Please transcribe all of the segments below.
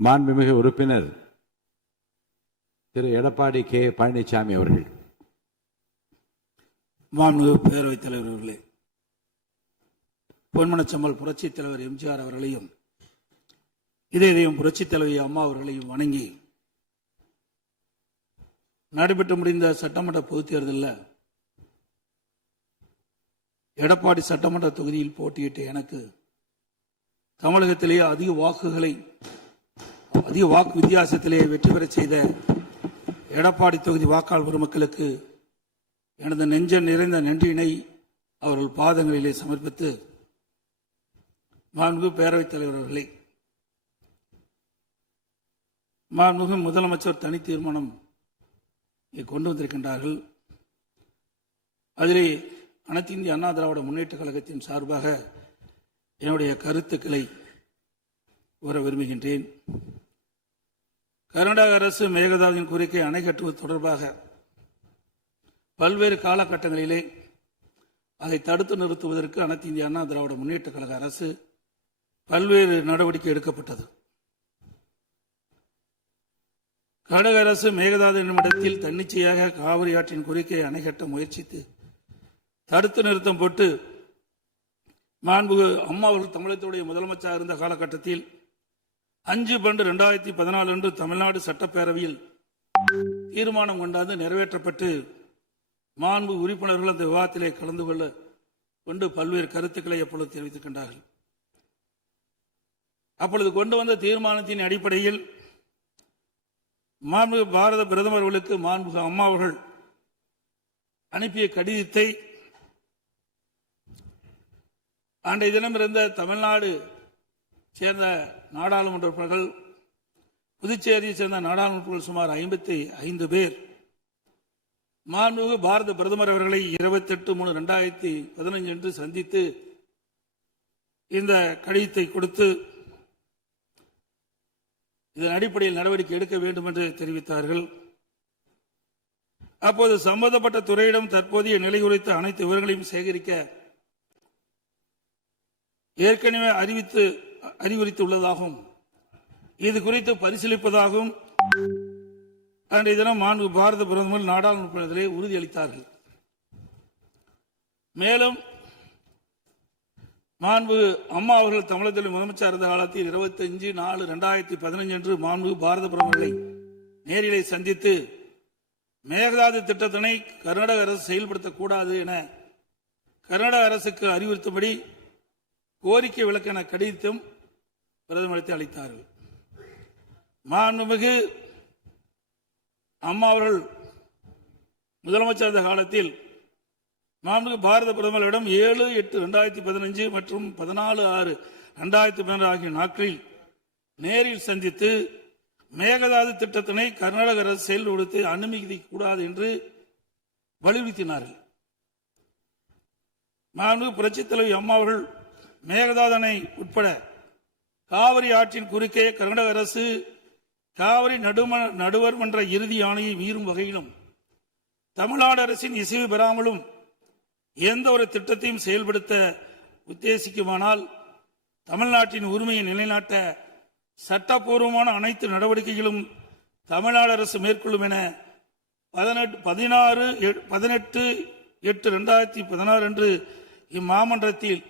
மாண்புமிகு உறுப்பினர் திரு எடப்பாடி கே பழனிசாமி அவர்கள். மாண்புமிகு பேரவைத் தலைவர் அவர்களே, பொன்மனச்செம்மல் புரட்சித் தலைவர் எம்ஜிஆர் அவர்களையும் இதயம் புரட்சித் தலைவி அம்மா அவர்களையும் வணங்கி நடைபெற்று முடிந்த சட்டமன்ற பொதுத் தேர்தலில் எடப்பாடி சட்டமன்ற தொகுதியில் போட்டியிட்ட எனக்கு தமிழகத்திலேயே அதிக வாக்கு வித்தியாசத்திலே வெற்றி பெற செய்த எடப்பாடி தொகுதி வாக்காளர் பெருமக்களுக்கு எனது நெஞ்ச நிறைந்த நன்றியினை அவர்கள் பாதங்களிலே சமர்ப்பித்து, மாண்புமிகு பேரவைத் தலைவர் அவர்களே, மாண்புமிகு முதலமைச்சர் தனி தீர்மானம் கொண்டு வந்திருக்கின்றார்கள். அதிலே அனைத்து இந்திய அண்ணா திராவிட முன்னேற்ற கழகத்தின் சார்பாக என்னுடைய கருத்துக்களை கூற விரும்புகின்றேன். கர்நாடக அரசு மேகதாதுவின் கோரிக்கை அணை கட்டுவது தொடர்பாக பல்வேறு காலகட்டங்களிலே அதை தடுத்து நிறுத்துவதற்கு அனைத்து இந்திய அண்ணா திராவிட முன்னேற்ற கழக அரசு பல்வேறு நடவடிக்கை எடுக்கப்பட்டது. கர்நாடக அரசு மேகதாது என்னும் இடத்தில் தன்னிச்சையாக காவிரி ஆற்றின் கோரிக்கையை அணை கட்ட முயற்சித்து தடுத்து நிறுத்தம் போட்டு மாண்புமிகு அம்மா அவர்கள் தமிழகத்துடைய முதலமைச்சராக இருந்த காலகட்டத்தில் 5/12/2014 அன்று தமிழ்நாடு சட்டப்பேரவையில் தீர்மானம் கொண்டாந்து நிறைவேற்றப்பட்டு மாண்பு உறுப்பினர்கள் அந்த விவாதத்திலே கலந்து கொண்டு பல்வேறு கருத்துக்களை அப்பொழுது தெரிவித்திருக்கின்றார்கள். அப்பொழுது கொண்டு வந்த தீர்மானத்தின் அடிப்படையில் மாண்புமிகு பாரத பிரதமர் அவர்களுக்கு மாண்புமிகு அம்மா அவர்கள் அனுப்பிய கடிதத்தை அன்றைய தினம் இருந்த தமிழ்நாடு சேர்ந்த நாடாளுமன்ற உறுப்பினர்கள், புதுச்சேரியை சேர்ந்த நாடாளுமன்ற உறுப்பினர்கள் சுமார் 55 பேர் மாண்புமிகு பாரத பிரதமர் அவர்களை 28/3/2015 அன்று சந்தித்து இந்த கடிதத்தை கொடுத்து இதன் அடிப்படையில் நடவடிக்கை எடுக்க வேண்டும் என்று தெரிவித்தார்கள். அப்போது சம்பந்தப்பட்ட துறையிடம் தற்போதைய நிலை குறித்த அனைத்து விவரங்களையும் சேகரிக்க ஏற்கனவே அறிவுறுத்தியுள்ளதாகவும் இது குறித்து பரிசீலிப்பதாகவும் அன்றைய தினம் மாண்பு பாரத பிரதமர் நாடாளுமன்றத்திலே உறுதியளித்தார்கள். மேலும் மாண்பு அம்மா அவர்கள் தமிழகத்தில் முதலமைச்சர் இருந்த காலத்தில் 25/4/2015 அன்று மாண்பு பாரத பிரதமர்களை நேரிலே சந்தித்து மேகதாது திட்டத்தினை கர்நாடக அரசு செயல்படுத்தக்கூடாது என கர்நாடக அரசுக்கு அறிவுறுத்தும்படி கோரிக்கை விளக்கென கடிதம் பிரதமருக்கு அளித்தார்கள். மாண்புமிகு அம்மா அவர்கள் முதலமைச்சர் இருந்த காலத்தில் மாண்புமிகு பாரத பிரதமரிடம் 7/8/2015 மற்றும் 14/6/2012 ஆகிய நாட்களில் நேரில் சந்தித்து மேகதாது திட்டத்தினை கர்நாடக அரசு செயல்படுத்த அனுமதிக்கூடாது என்று வலியுறுத்தினார்கள். மாண்புமிகு புரட்சித் தலைவி அம்மா அவர்கள் மேகதாது அணை உட்பட காவிரி ஆற்றின் குறுக்கே கர்நாடக அரசு காவிரி நடுவர் மன்ற இறுதி ஆணையை மீறும் வகையிலும் தமிழ்நாடு அரசின் இசைவு பெறாமலும் எந்த ஒரு திட்டத்தையும் செயல்படுத்த உத்தேசிக்குமானால் தமிழ்நாட்டின் உரிமையை நிலைநாட்ட சட்டப்பூர்வமான அனைத்து நடவடிக்கைகளும் தமிழ்நாடு அரசு மேற்கொள்ளும் என 18/8/2016 அன்று இம்மாமன்றத்தில்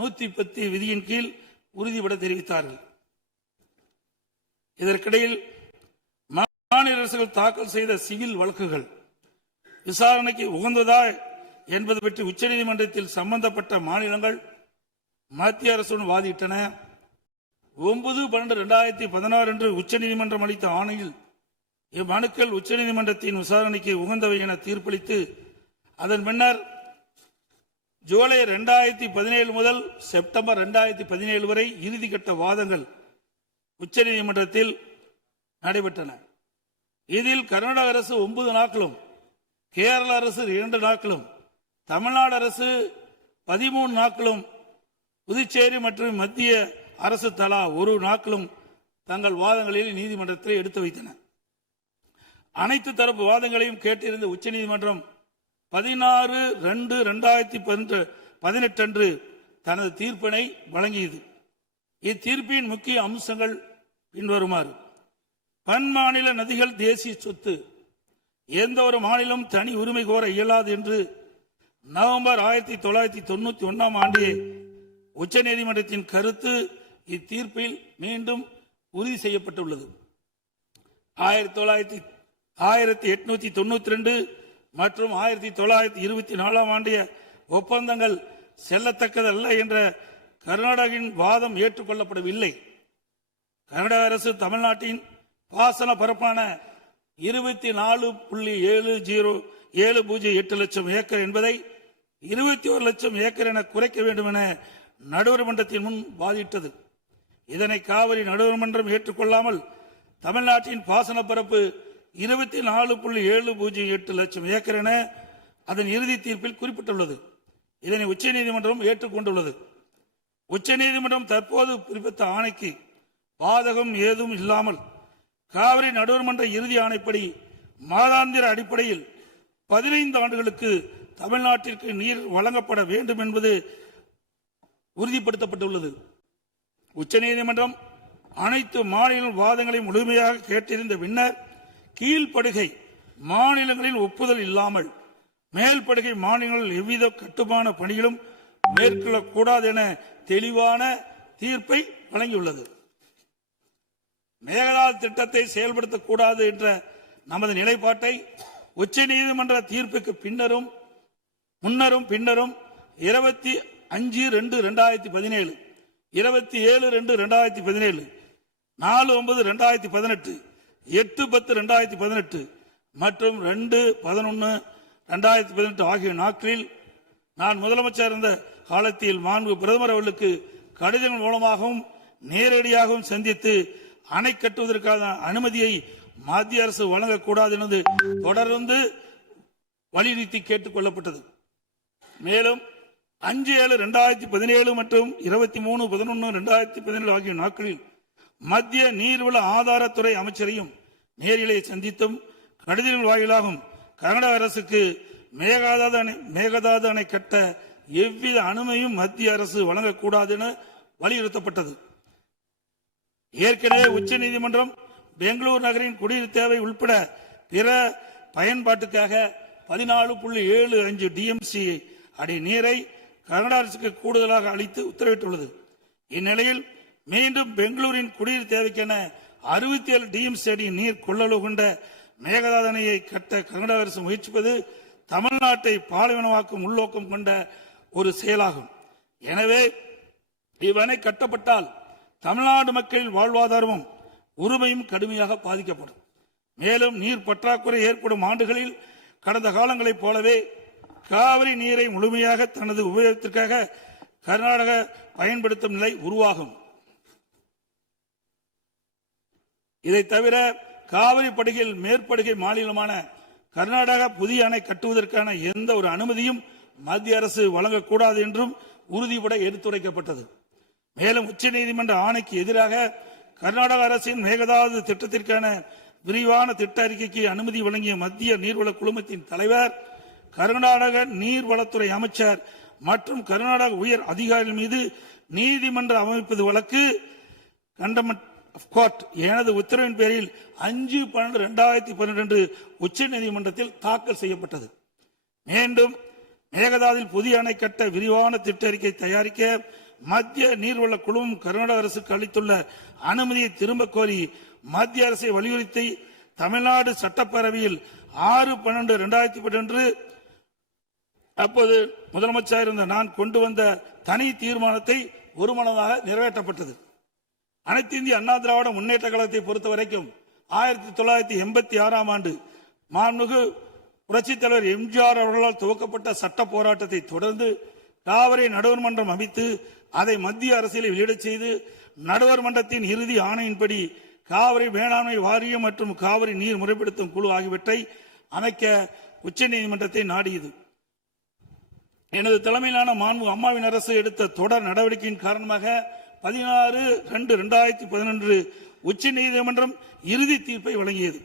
110 விதியின் கீழ் உறுதிபட தெரிவித்தார்கள். இதற்கிடையில் மாநில அரசுகள் தாக்கல் செய்த சிவில் வழக்குகள் விசாரணைக்கு உகந்ததா என்பது பற்றி உச்சநீதிமன்றத்தில் சம்பந்தப்பட்ட மாநிலங்கள் மத்திய அரசுடன் வாதிட்டன. 9/12/2016 அன்று உச்சநீதிமன்றம் அளித்த ஆணையில் இம்மனுக்கள் உச்சநீதிமன்றத்தின் விசாரணைக்கு உகந்தவை என தீர்ப்பளித்து அதன் பின்னர் ஜூலை 2017 முதல் செப்டம்பர் 2017 வரை இறுதிக்கட்ட வாதங்கள் உச்சநீதிமன்றத்தில் நடைபெற்றன. இதில் கர்நாடக அரசு 9 நாட்களும், கேரள அரசு 2 நாட்களும், தமிழ்நாடு அரசு 13 நாட்களும், புதுச்சேரி மற்றும் மத்திய அரசு தலா 1 நாட்களும் தங்கள் வாதங்களில் நீதிமன்றத்தில் எடுத்து வைத்தன. அனைத்து தரப்பு வாதங்களையும் கேட்டிருந்த உச்சநீதிமன்றம் 16/2/2018 அன்று தனது தீர்ப்பினை வழங்கியது. இத்தீர்ப்பின் முக்கிய அம்சங்கள் பின்வருமாறு: பன்மாநில நதிகள் தேசிய சொத்து, எந்த ஒரு மாநிலம் தனி உரிமை கோர இயலாது என்று நவம்பர் 1991 ஆண்டிய உச்சநீதிமன்றத்தின் கருத்து இத்தீர்ப்பில் மீண்டும் உறுதி செய்யப்பட்டுள்ளது. 1892 மற்றும் 1924 ஆண்டிய ஒப்பந்தங்கள் செல்லத்தக்கதல்ல என்ற கர்நாடகின் வாதம் ஏற்றுக்கொள்ளப்படவில்லை. கர்நாடக அரசு தமிழ்நாட்டின் பாசன பரப்பான 24.708 லட்சம் ஏக்கர் என்பதை 21 லட்சம் ஏக்கர் என குறைக்க வேண்டும் என நடுவர் மன்றத்தின் முன் வாதிட்டது. இதனை காவிரி நடுவர் மன்றம் ஏற்றுக்கொள்ளாமல் தமிழ்நாட்டின் பாசன பரப்பு 24.708 லட்சம் ஏக்கர் என அதன் இறுதி தீர்ப்பில் குறிப்பிட்டுள்ளது. இதனை உச்சநீதிமன்றம் ஏற்றுக்கொண்டுள்ளது. உச்சநீதிமன்றம் தற்போது பிறப்பித்த ஆணைக்கு பாதகம் ஏதும் இல்லாமல் காவிரி நடுவர் மன்ற இறுதி ஆணைப்படி மாதாந்திர அடிப்படையில் 15 ஆண்டுகளுக்கு தமிழ்நாட்டிற்கு நீர் வழங்கப்பட வேண்டும் என்பது உறுதிப்படுத்தப்பட்டுள்ளது. உச்சநீதிமன்றம் அனைத்து மாநில வாதங்களை முழுமையாக கேட்டிருந்த பின்னர் கீழ்ப்படுகை மாநிலங்களின் ஒப்புதல் இல்லாமல் மேல்படுகை மாநிலங்களில் எவ்வித கட்டுமான பணிகளும் மேற்கொள்ளக்கூடாது என தெளிவான தீர்ப்பை வழங்கியுள்ளது. மேகதாது திட்டத்தை செயல்படுத்தக்கூடாது என்ற நமது நிலைப்பாட்டை உச்சநீதிமன்ற தீர்ப்புக்கு முன்னரும் பின்னரும் 25/2/2017, 27/2/2017, 4/9/2018, 8/10/2018 மற்றும் 2/11/2018 ஆகிய நாட்களில் நான் முதலமைச்சர் இருந்த காலத்தில் மாண்பு பிரதமர் அவர்களுக்கு கடிதங்கள் மூலமாகவும் நேரடியாகவும் சந்தித்து அணை கட்டுவதற்கான அனுமதியை மத்திய அரசு வழங்கக்கூடாது என்று தொடர்ந்து வலியுறுத்தி கேட்டுக் கொள்ளப்பட்டது. மேலும் 5/7/2017 மற்றும் 23/11/2017 ஆகிய நாட்களில் மத்திய நீர்வள ஆதாரத்துறை அமைச்சரையும் நேரிலே சந்தித்தும் கடிதங்கள் வாயிலாகவும் கர்நாடக அரசுக்கு மேகதாது அணை கட்ட எவ்வித அனுமதியும் மத்திய அரசு வழங்கக்கூடாது என வலியுறுத்தப்பட்டது. ஏற்கனவே உச்சநீதிமன்றம் பெங்களூரு நகரின் குடிநீர் தேவை உட்பட பிற பயன்பாட்டுக்காக 14.75 டிஎம்சி அடி நீரை கர்நாடக அரசுக்கு கூடுதலாக அளித்து உத்தரவிட்டுள்ளது. இந்நிலையில் மீண்டும் பெங்களூரின் குடிநீர் தேவைக்கென 67 டிஎம்சி அடி நீர் கொள்ளளவு கொண்ட மேகதாது அணையை கட்ட கர்நாடக அரசு முயற்சிப்பது தமிழ்நாட்டை பாலைவனமாக்கும் உள்நோக்கம் கொண்ட ஒரு செயலாகும். எனவே இவ்வணை கட்டப்பட்டால் தமிழ்நாடு மக்களின் வாழ்வாதாரமும் உரிமையும் கடுமையாக பாதிக்கப்படும். மேலும் நீர் பற்றாக்குறை ஏற்படும் ஆண்டுகளில் கடந்த காலங்களைப் போலவே காவிரி நீரை முழுமையாக தனது உபயோகத்திற்காக கர்நாடக பயன்படுத்தும் நிலை உருவாகும். இதை தவிர காவிரி படுகையில் மேற்படுகை மாநிலமான கர்நாடகா புதிய அணை கட்டுவதற்கான எந்த ஒரு அனுமதியும் மத்திய அரசு வழங்கக்கூடாது என்றும் உறுதிபட எடுத்துரைக்கப்பட்டது. மேலும் உச்சநீதிமன்ற ஆணைக்கு எதிராக கர்நாடக அரசின் மேகதாது திட்டத்திற்கான விரிவான திட்ட அறிக்கைக்கு அனுமதி வழங்கிய மத்திய நீர்வள குழுமத்தின் தலைவர், கர்நாடக நீர்வளத்துறை அமைச்சர் மற்றும் கர்நாடக உயர் அதிகாரிகள் மீது நீதிமன்ற அமைப்பது வழக்கு கண்டெம்ப்ட் ஆஃப் கோர்ட் எனது உத்தரவின் பேரில் 5/12/2012 உச்சநீதிமன்றத்தில் தாக்கல் செய்யப்பட்டது. மீண்டும் மேகதாதில் புதிய அணை கட்ட விரிவான திட்ட அறிக்கை தயாரிக்க மத்திய நீர்வள குழுமம் கர்நாடக அரசுக்கு அளித்துள்ள அனுமதியை திரும்ப கோரி மத்திய அரசை வலியுறுத்தி தமிழ்நாடு சட்டப்பேரவையில் 6/12/2012 அப்போது முதலமைச்சர் இருந்த நான் கொண்டு வந்த தனி தீர்மானத்தை ஒருமனதாக நிறைவேற்றப்பட்டது. அனைத்து இந்திய அண்ணா திராவிட முன்னேற்ற கழகத்தை பொறுத்தவரைக்கும் 1986 ஆண்டு மாண்புமிகு புரட்சித் தலைவர் எம்ஜிஆர் அவர்களால் துவக்கப்பட்ட சட்ட போராட்டத்தை தொடர்ந்து காவிரி நடுவர் மன்றம் அமைத்து அதை மத்திய அரசியலை வெளியிடச் செய்து நடுவர் மன்றத்தின் இறுதி ஆணையின்படி காவிரி மேலாண்மை வாரியம் மற்றும் காவிரி நீர் முறைப்படுத்தும் குழு ஆகியவற்றை அமைக்க உச்சநீதிமன்றத்தை நாடியது. எனது தலைமையிலான மாண்பு அம்மாவின் அரசு எடுத்த தொடர் நடவடிக்கையின் காரணமாக 16/2/2011 உச்சநீதிமன்றம் இறுதி தீர்ப்பை வழங்கியது.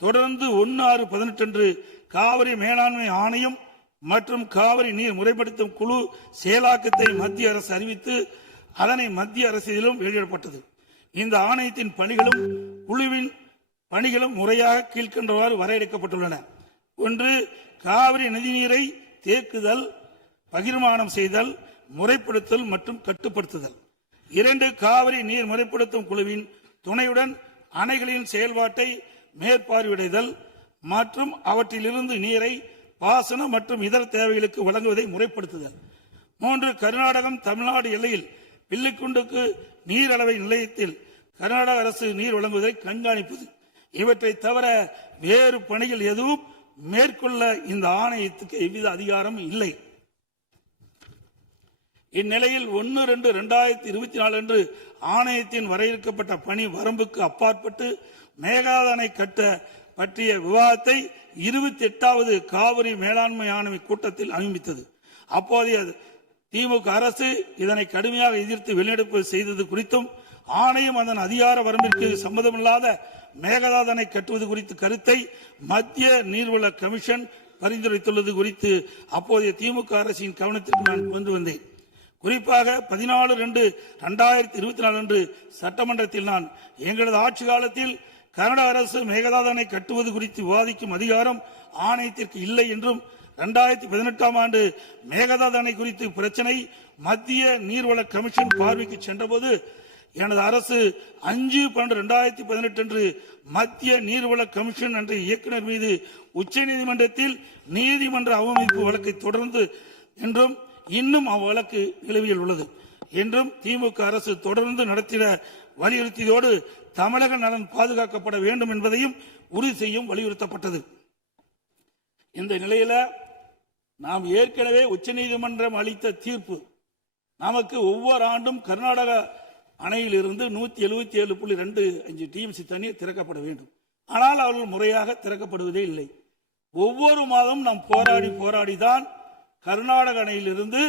தொடர்ந்து 1/6/18 காவிரி மேலாண்மை ஆணையம் மற்றும் காவிரி நீர் முறைப்படுத்தும் குழு செயலாக்கத்தை மத்திய அரசு அறிவித்து அதனை மத்திய அரசியலிலும் வெளியிடப்பட்டது. இந்த ஆணையத்தின் பணிகளும் குழுவின் பணிகளும் முறையாக கீழ்கண்டவாறு வரையறுக்கப்பட்டுள்ளன. 1. காவிரி நதிநீரை தேக்குதல், பகிர்மானம் செய்தல், முறைப்படுத்தல் மற்றும் கட்டுப்படுத்துதல். 2. காவிரி நீர் முறைப்படுத்தும் குழுவின் துணையுடன் அணைகளின் செயல்பாட்டை மேற்பார்வையிடுதல் மற்றும் அவற்றிலிருந்து நீரை பாசன மற்றும் இதர தேவைகளுக்கு வழங்குவதை முறைப்படுத்துதல். 3. கர்நாடகம் தமிழ்நாடு எல்லையில் பில்லிக்குண்டுக்கு நீர் அளவை நிலையத்தில் கர்நாடக அரசு நீர் வழங்குவதை கண்காணிப்பது. இவற்றை தவிர வேறு பணிகள் எதுவும் மேற்கொள்ள இந்த ஆணையத்துக்கு எவ்வித அதிகாரம் இல்லை. இந்நிலையில் 1/2/2024 அன்று ஆணையத்தின் வரையறுக்கப்பட்ட பணி வரம்புக்கு அப்பாற்பட்டு மேகதாது அணை கட்ட பற்றிய விவாதத்தை 28வது காவிரி மேலாண்மை ஆணைய கூட்டத்தில் அனுமதித்தது. அப்போதைய திமுக அரசு இதனை கடுமையாக எதிர்த்து வெளிநடப்பு செய்தது குறித்தும் ஆணையம் அதன் அதிகார வரம்பிற்கு சம்மதமில்லாத மேகதாது அணை கட்டுவது குறித்த கருத்தை மத்திய நீர்வள கமிஷன் பரிந்துரைத்துள்ளது குறித்து அப்போதைய திமுக அரசின் கவனத்திற்கு நான் கொண்டு வந்தேன். குறிப்பாக 14/2/2024 அன்று சட்டமன்றத்தில் நான் எங்களது ஆட்சி காலத்தில் கர்நாடக அரசு மேகதாது அணை கட்டுவது குறித்து விவாதிக்கும் அதிகாரம் ஆணையத்திற்கு இல்லை என்றும் 2018ஆம் ஆண்டு மேகதாது அணை குறித்து பிரச்சனை மத்திய நீர்வள கமிஷன் பார்வைக்கு சென்றபோது எனது அரசு 5/12/2018 அன்று மத்திய நீர்வள கமிஷன் என்ற இயக்குநர் மீது உச்சநீதிமன்றத்தில் நீதிமன்ற அவமதிப்பு வழக்கை தொடர்ந்து என்றும் இன்னும் அவ்வழக்கு நிலுவையில் உள்ளது என்றும் திமுக அரசு தொடர்ந்து நடத்திட வலியுறுத்தியதோடு தமிழக நலன் பாதுகாக்கப்பட வேண்டும் என்பதையும் உறுதி செய்யும் வலியுறுத்தப்பட்டது. இந்த நிலையில நாம் ஏற்கனவே உச்சநீதிமன்றம் அளித்த தீர்ப்பு நமக்கு ஒவ்வொரு ஆண்டும் கர்நாடக அணையிலிருந்து 177.25 டிஎம்சி தண்ணீர் திறக்கப்பட வேண்டும். ஆனால் அவர்கள் முறையாக திறக்கப்படுவதே இல்லை. ஒவ்வொரு மாதம் நாம் போராடிதான் கர்நாடக அணையிலிருந்து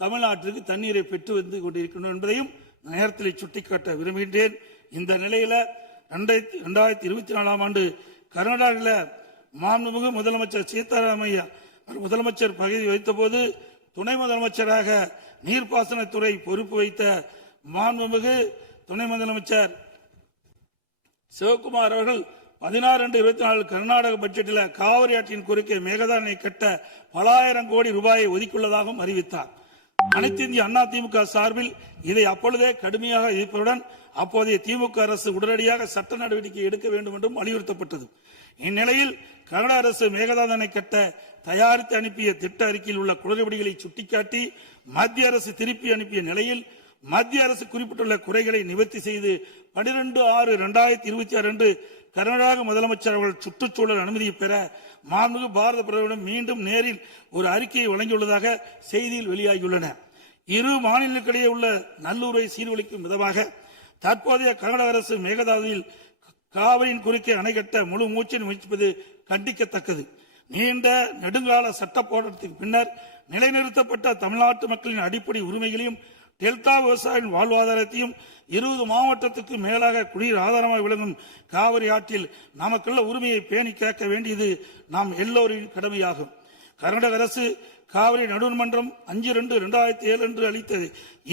தமிழ்நாட்டிற்கு தண்ணீரை பெற்று வந்து கொண்டிருக்கணும் என்பதையும் நேரத்தில் சுட்டிக்காட்ட விரும்புகின்றேன். இந்த நிலையில 2024ஆம் ஆண்டு கர்நாடகாவில் மாண்புமிகு முதலமைச்சர் சீதாராமையா முதலமைச்சர் பதவி வைத்த போது துணை முதலமைச்சராக நீர்ப்பாசனத்துறை பொறுப்பு வைத்த மாண்புமிகு துணை முதலமைச்சர் சிவகுமார் அவர்கள் 16/2/24 கர்நாடக பட்ஜெட்டில் காவிரி ஆற்றின் குறுக்கே மேகதாது அணை கட்ட பல ஆயிரம் கோடி ரூபாயை ஒதுக்கியுள்ளதாகவும் அறிவித்தார். அனைத்து இந்திய அண்ணா திமுக சார்பில் இதை அப்பொழுதே கடுமையாக எதிர்ப்பதுடன் அப்போதைய திமுக அரசு உடனடியாக சட்ட நடவடிக்கை எடுக்க வேண்டும் என்றும் வலியுறுத்தப்பட்டது. இந்நிலையில் கர்நாடக அரசு மேகதாது அணை கட்ட தயாரித்து அனுப்பிய திட்ட அறிக்கையில் உள்ள குளறுபடிகளை சுட்டிக்காட்டி மத்திய அரசு திருப்பி அனுப்பிய நிலையில் மத்திய அரசு குறிப்பிட்டுள்ள குறைகளை நிவர்த்தி செய்து 12/6/2026 அன்று கர்நாடக முதலமைச்சர் அவர்கள் சுற்றுச்சூழல் அனுமதியை பெற மாண்புமிகு பாரத பிரதமரிடம் மீண்டும் நேரில் ஒரு அறிக்கையை வழங்கியுள்ளதாக செய்தியில் வெளியாகியுள்ளன. இரு மாநிலங்களுக்கிடையே உள்ள நல்லுறவை சீர்குலைக்கும் விதமாக தற்போதைய கர்நாடக அரசு மேகதாதுவில் காவிரியின் குறுக்கே அணை கட்ட முழு மூச்சில் முயற்சிப்பது கண்டிக்கத்தக்கது. நீண்ட நெடுங்கால சட்ட போராட்டத்திற்கு பின்னர் நிலைநிறுத்தப்பட்ட தமிழ்நாட்டு மக்களின் அடிப்படை உரிமைகளையும் டெல்டா விவசாயிகளின் வாழ்வாதாரத்தையும் 20 மாவட்டத்துக்கு மேலாக குடிநீர் ஆதாரமாக விளங்கும் காவிரி ஆற்றில் நமக்குள்ள உரிமையை பேணி காக்க வேண்டியது நாம் எல்லோரின் கடமையாகும். கர்நாடக அரசு காவிரி நடுவர்மன்றம் 5/2/2007 அன்று அளித்த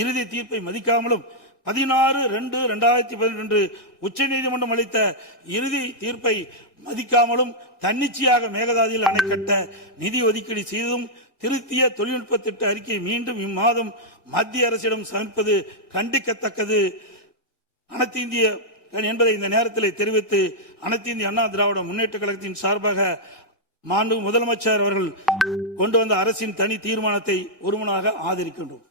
இறுதி தீர்ப்பை மதிக்காமலும் 16/2/2018 அன்று உச்சநீதிமன்றம் அளித்த இறுதி தீர்ப்பை மதிக்காமலும் தன்னிச்சையாக மேகதாதுவில் அணை கட்ட நிதி ஒதுக்கீடு செய்ததும் திருத்திய தொழில்நுட்ப திட்ட அறிக்கையை மீண்டும் இம்மாதம் மத்திய அரசிடம் சமர்ப்பது கண்டிக்கத்தக்கது அனைத்து இந்திய என்பதை இந்த நேரத்தில் தெரிவித்து அனைத்து இந்திய அண்ணா திராவிட முன்னேற்ற கழகத்தின் சார்பாக மாண்பு முதலமைச்சர் அவர்கள் கொண்டு வந்த அரசின் தனி தீர்மானத்தை ஒருமனாக ஆதரிக்கின்றோம்.